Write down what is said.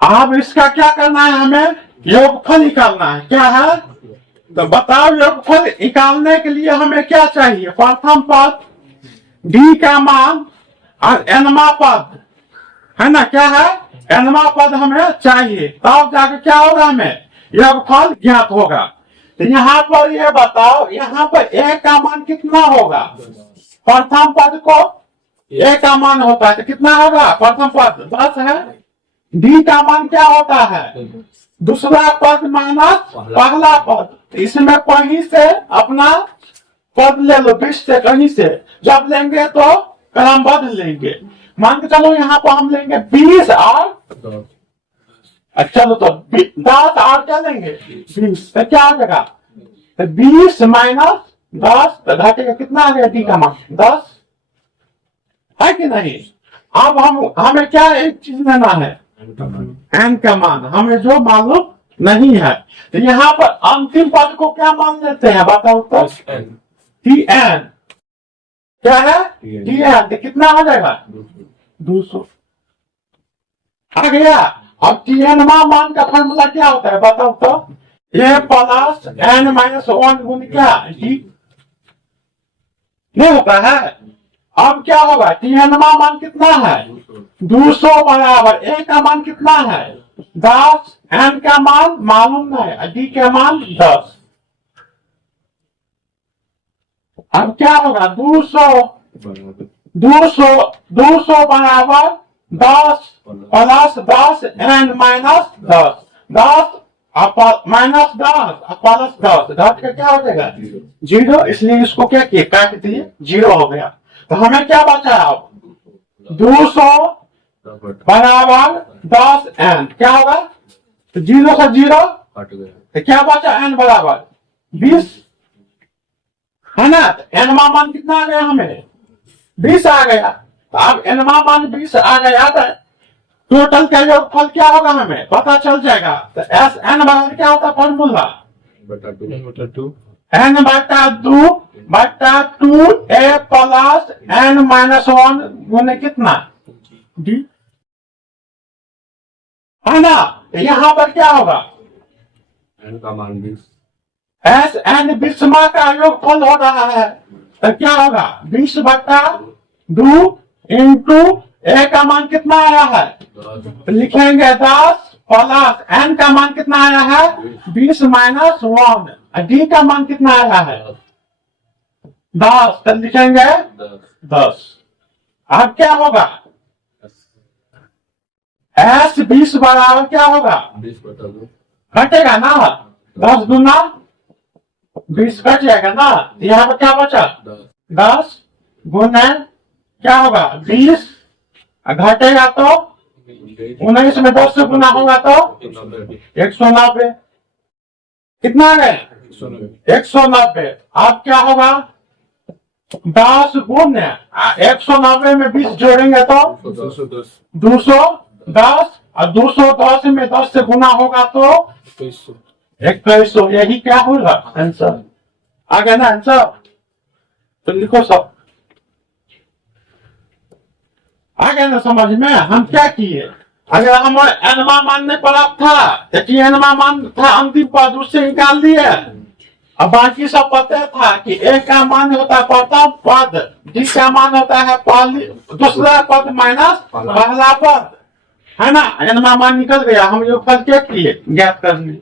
अब इसका क्या करना है, हमें योगफल निकालना है। क्या है तो बताओ, योगफल निकालने के लिए हमें क्या चाहिए? प्रथम पद डी का मान और एनवा पद है ना, क्या है एनवा पद हमें चाहिए, तब जाकर क्या होगा, हमें योगफल ज्ञात होगा। तो यहाँ पर ये बताओ, यहाँ पर ए का मान कितना होगा? प्रथम पद को ए का मान होता है तो कितना होगा? प्रथम पद 10 है। डी का मान क्या होता है? दूसरा पद माइनस पहला पद। इसमें कहीं से अपना पद ले लो, 20 से कहीं से जब लेंगे तो क्रमबद्ध लेंगे। मान के चलो यहाँ पर हम लेंगे 20 और चलो तो 10 और क्या लेंगे 20, तो क्या आ जाएगा? तो 20 माइनस 10 तो घटेगा, कितना आ गया? डी का मान 10 है कि नहीं? अब हमें क्या एक चीज लेना है, एन का मान, हमें जो मालूम नहीं है। तो यहाँ पर अंतिम पद को क्या मान लेते हैं, बताओ तो? टी एन क्या है? T n. तो कितना हो जाएगा? 200 आ गया। अब टी एन मान का फॉर्मूला क्या होता है, बताओ तो? ए प्लस एन माइनस 1 गुण क्या डी नहीं होता है। अब क्या होगा? टी एन मान कितना है? 200 बराबर ए का मान कितना है? 10, एन का मान मालूम नहीं, डी का मान 10। अब क्या होगा? 200 बराबर 10 plus 10 n minus 10, 10 minus 10 plus 10, घट का क्या हो जाएगा? 0। इसलिए इसको क्या किए, काट दिए, 0 हो गया। तो हमें क्या बचा? अब 200 बराबर 10 एन क्या होगा? तो 0 से 0 तो क्या बचा? एन बराबर 20 है ना। एन मान कितना आ गया? हमें 20 आ गया। तो अब एन मान 20 आ गया तो टोटल का योगफल क्या होगा हमें पता चल जाएगा। तो एस एन बराबर क्या होता है फॉर्मूला? एन बटा 2 ए प्लस एन माइनस 1 गुने कितना डी है ना। यहाँ पर क्या होगा? एन का मान 20, एस एन 20 का योगफल हो रहा है तो क्या होगा? 20 बटा 2 इंटू ए का मान कितना आया है? तो लिखेंगे 10 प्लस एन का मान कितना आया है? 20 माइनस 1। डी का मान कितना आया है? 10, तो लिखेंगे 10। अब क्या होगा? एस 20 बराबर क्या होगा? 20 बटा 2 घटेगा ना, 10 गुना 20 कट जाएगा ना। यहाँ पर क्या बचा? 10 गुना क्या होगा? 20 घटेगा तो 19 में 10 से गुना होगा तो 190। कितना आ गया? 190। अब क्या होगा? 10 गुना 190 में 20 जोड़ेंगे तो 210 और 210 में 10 से गुना होगा तो 2100। यही क्या होगा आंसर? आ गया ना आंसर? तो लिखो सब। आ गया ना समझ में? हम क्या किए, अगर हम एनवा मान नहीं पड़ा था तो एनवा मान था अंतिम पद, उससे निकाल दिए। अब बाकी सब पता था कि ए का मान होता है प्रथम पद, डी का मान होता है दूसरा पद माइनस पहला पद है ना। एनवा मान निकल गया। हम योगफल क्या किए ज्ञात करने।